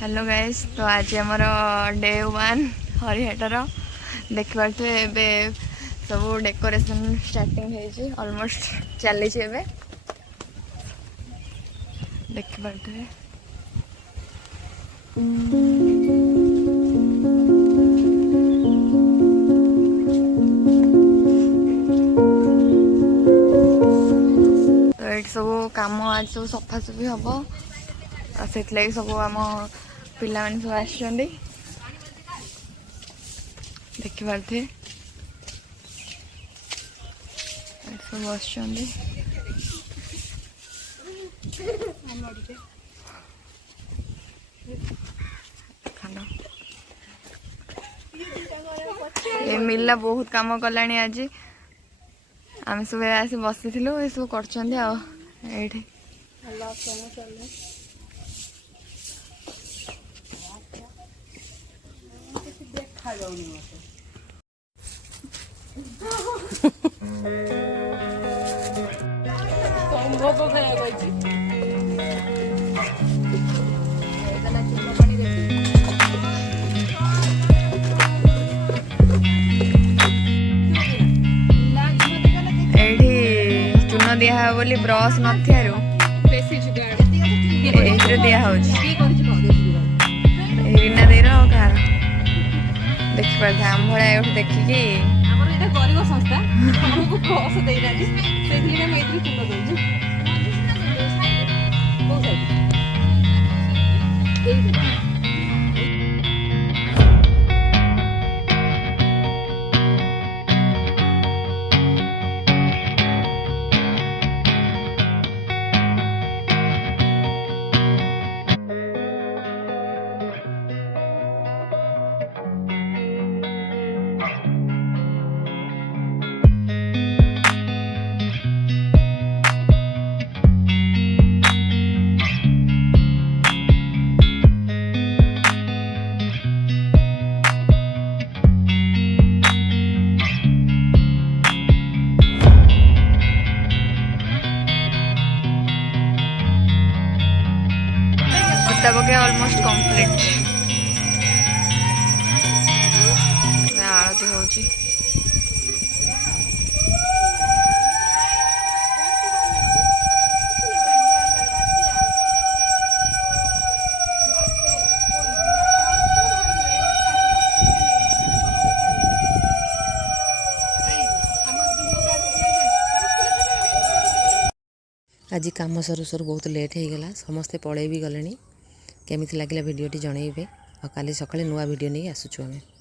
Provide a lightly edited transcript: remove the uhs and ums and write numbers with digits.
Hello guys, तो आज आमर डे 1 हरिहाटर देखिए एबे सब डेकोरेशन स्टार्टिंग ऑलमोस्ट चली देखिए तो ये सब कम आज सब सफासफी हम से सब आम पिला माने सब आसछन्ती देखि पारथे सब आसछन्ती ये मिला बहुत काम कलानी आज आम सब आसी बसी ये सब कर चून दिहा बोली ब्रश नथियारू दिहा रीना देर कार देखी पारे आम भाया देखिकी गरीब संस्था हमको ब्रश देना ऑलमोस्ट कंप्लीट आरती होची आज कम सरू सरू बहुत लेट हो गला समस्ते पड़े भी गले केमी लगे भिडियोटी जनइबे आ काली सकाଳେ नुआ भिडियो नहीं आसुचु आमे।